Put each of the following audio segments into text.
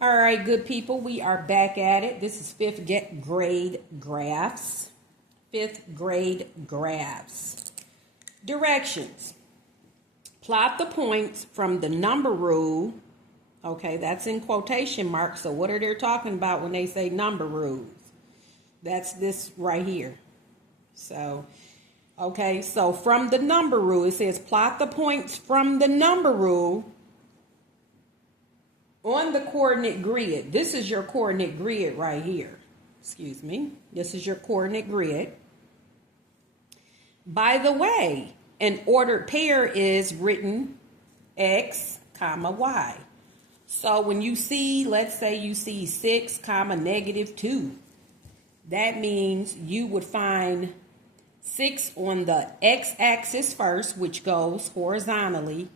All right, good people, we are back at it. This is fifth grade graphs. Fifth grade graphs. Directions. Plot the points from the number rule. Okay, that's in quotation marks. So what are they talking about when they say number rules? That's this right here. So, okay, so from the number rule, it says plot the points from the number rule on the coordinate grid. This is your coordinate grid right here. Excuse me. This is your coordinate grid. By the way, an ordered pair is written x, comma, y. So when you see, let's say you see 6, comma, -2, that means you would find 6 on the x-axis first, which goes horizontally.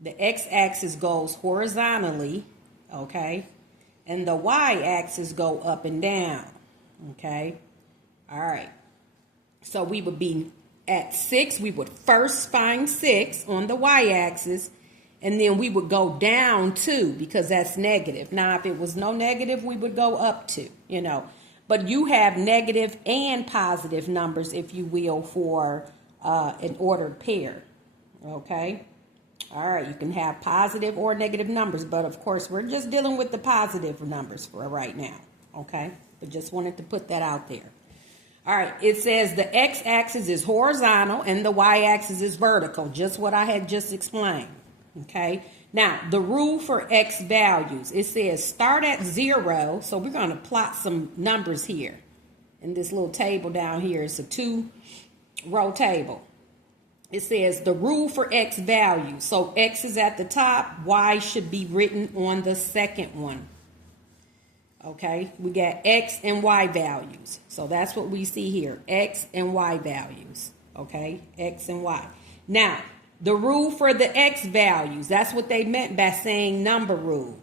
The x-axis goes horizontally, okay? And the y-axis go up and down, okay? All right. So we would be at 6. We would first find 6 on the y-axis, and then we would go down 2 because that's negative. Now, if it was no negative, we would go up 2, you know. But you have negative and positive numbers, if you will, for an ordered pair, okay? All right, you can have positive or negative numbers, but of course, we're just dealing with the positive numbers for right now, okay? But just wanted to put that out there. All right, it says the x-axis is horizontal and the y-axis is vertical, just what I had just explained, okay? Now, the rule for x values, it says start at 0, so we're going to plot some numbers here. In this little table down here, it's a 2-row table. It says the rule for x values. So x is at the top, y should be written on the second one. Okay, we got x and y values. So that's what we see here, x and y values. Okay, x and y. Now, the rule for the x values, that's what they meant by saying number rule.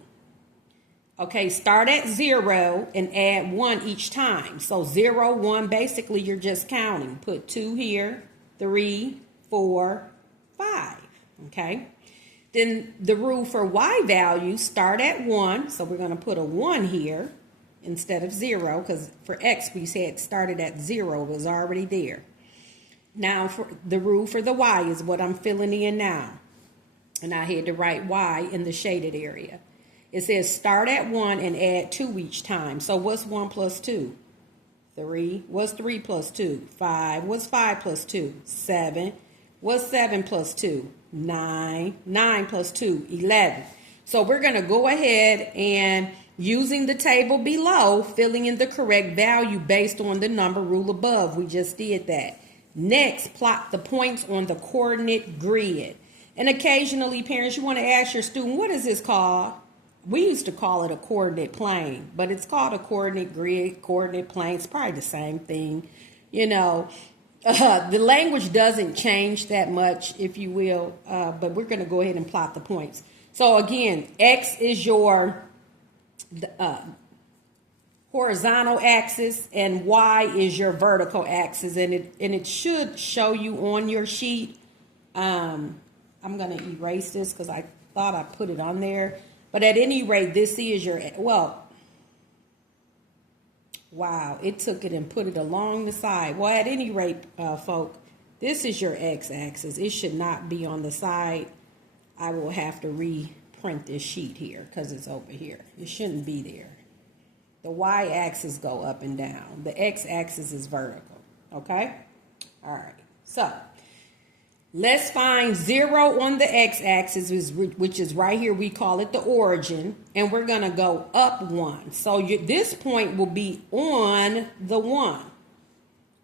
Okay, start at 0 and add 1 each time. So 0, 1, basically you're just counting. Put 2 here, 3, 4, 5, okay? Then the rule for y values, start at 1, so we're going to put a 1 here instead of 0, because for x we said started at 0, it was already there. Now for the rule for the y is what I'm filling in now, and I had to write y in the shaded area. It says start at 1 and add 2 each time. So what's 1 plus 2? 3. What's 3 plus 2? 5. What's 5 plus 2? 7. What's 7 plus 2? 9. 9 plus 2? 11. So we're going to go ahead and, using the table below, filling in the correct value based on the number rule above. We just did that. Next, plot the points on the coordinate grid. And occasionally, parents, you want to ask your student, what is this called? We used to call it a coordinate plane, but it's called a coordinate grid, coordinate plane. It's probably the same thing, you know. The language doesn't change that much, if you will, but we're going to go ahead and plot the points. So again, x is your horizontal axis and y is your vertical axis, and it should show you on your sheet. I'm going to erase this because I thought I put it on there. But at any rate, this is your, well, wow, it took it and put it along the side. Well, at any rate, folk, this is your x-axis. It should not be on the side. I will have to reprint this sheet here because it's over here. It shouldn't be there. The y-axis go up and down. The x-axis is vertical, okay? All right, so let's find 0 on the x-axis, which is right here. We call it the origin, and we're going to go up 1. So this point will be on the 1.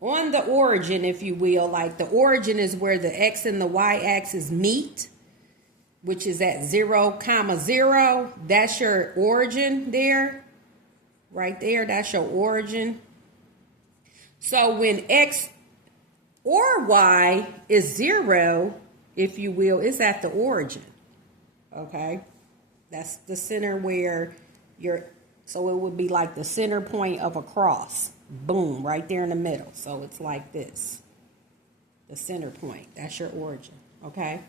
On the origin, if you will. Like the origin is where the x and the y-axis meet, which is at 0, 0. That's your origin there. Right there, that's your origin. So when x or y is 0, if you will, it's at the origin, okay? That's the center where so it would be like the center point of a cross. Boom, right there in the middle. So it's like this, the center point. That's your origin, okay?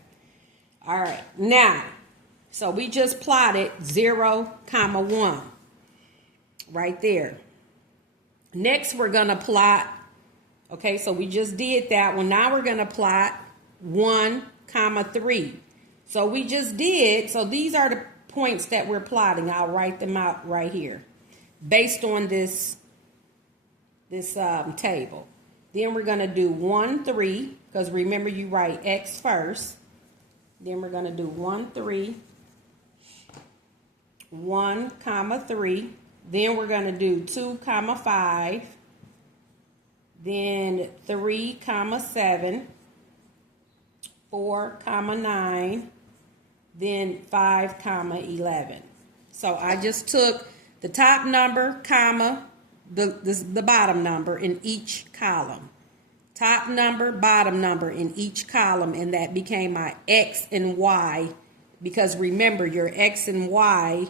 All right, now, So we just plotted 0, 1 right there. Next, we're going to plot, okay, so we just did that one. Now we're going to plot 1, 3. So we just did, so these are the points that we're plotting. I'll write them out right here based on this table. Then we're going to do 1, 3, because remember you write x first. Then we're going to do 1, 3, 1, 3. Then we're going to do 2, 5. Then 3, 7. 4, 9. Then 5, 11. So I just took the top number, comma, the bottom number in each column. Top number, bottom number in each column, and that became my X and Y, because remember your X and Y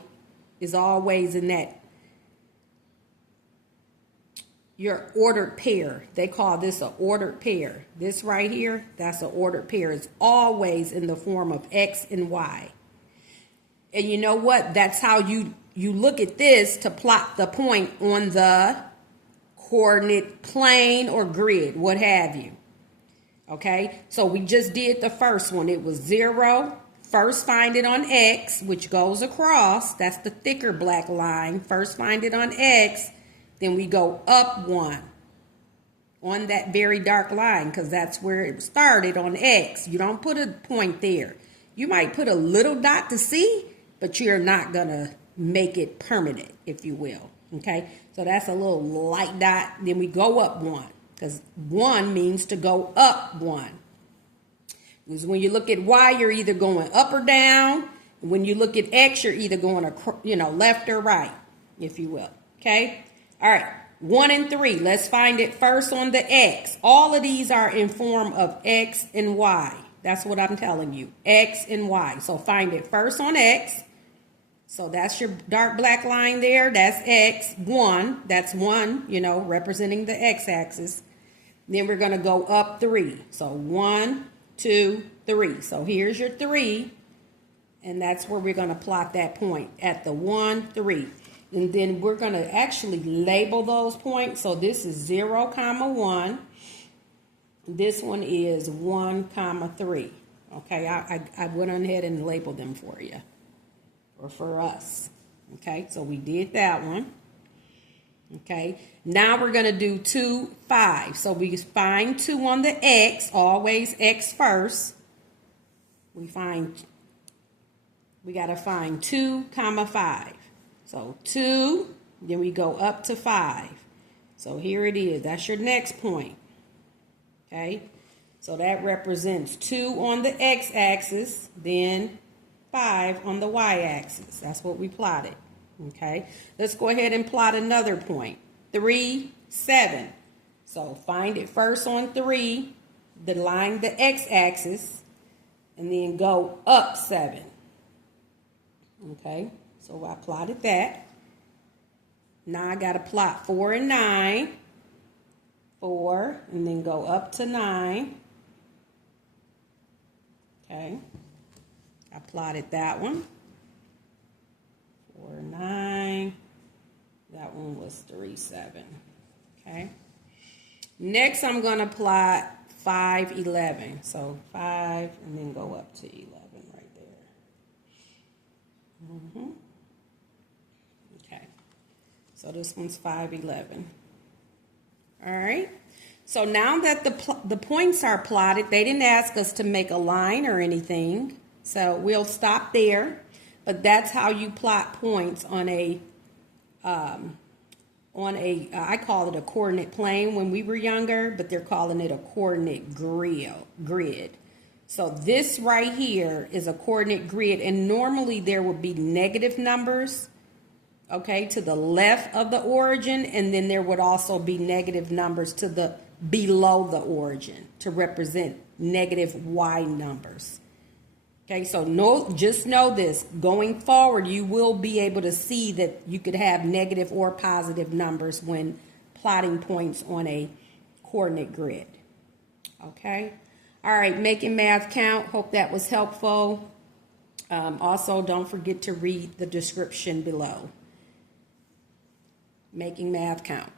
is always in that, your ordered pair. They call this an ordered pair. This right here, that's an ordered pair. It's always in the form of X and Y. And you know what? That's how you look at this to plot the point on the coordinate plane or grid, what have you. Okay, so we just did the first one. It was 0. First find it on X, which goes across. That's the thicker black line. First find it on X. Then we go up 1 on that very dark line, because that's where it started on X. You don't put a point there. You might put a little dot to see, but you're not going to make it permanent, if you will. Okay, so that's a little light dot. Then we go up 1, because 1 means to go up 1. Because when you look at Y, you're either going up or down. When you look at X, you're either going, left or right, if you will. Okay. All right, 1 and 3. Let's find it first on the X. All of these are in form of X and Y. That's what I'm telling you, X and Y. So find it first on X. So that's your dark black line there. That's X, 1. That's 1, representing the X-axis. Then we're going to go up 3. So 1, 2, 3. So here's your 3. And that's where we're going to plot that point at the 1, 3. And then we're going to actually label those points. So this is 0, 1. This one is 1, 3. Okay, I went ahead and labeled them for you, or for us. Okay, so we did that one. Okay, now we're going to do 2, 5. So we find 2 on the X, always X first. We got to find 2, 5. So 2, then we go up to 5. So here it is. That's your next point. Okay, so that represents 2 on the X-axis, then 5 on the Y-axis. That's what we plotted. Okay, let's go ahead and plot another point. 3, 7. So find it first on 3, the line the X-axis, and then go up 7. Okay, so I plotted that. Now I got to plot 4 and 9. 4, and then go up to 9. Okay, I plotted that one. 4, 9. That one was 3, 7. Okay. Next, I'm going to plot 5, 11. So 5, and then go up to 11 right there. Okay. So this one's 5, 11. All right. So now that the points are plotted, they didn't ask us to make a line or anything. So we'll stop there. But that's how you plot points on I call it a coordinate plane when we were younger, but they're calling it a coordinate grid. So this right here is a coordinate grid, and normally there would be negative numbers, okay, to the left of the origin, and then there would also be negative numbers to the below the origin to represent negative Y numbers. Okay, so just know this. Going forward, you will be able to see that you could have negative or positive numbers when plotting points on a coordinate grid. Okay? All right, making math count. Hope that was helpful. Also, don't forget to read the description below. Making math count.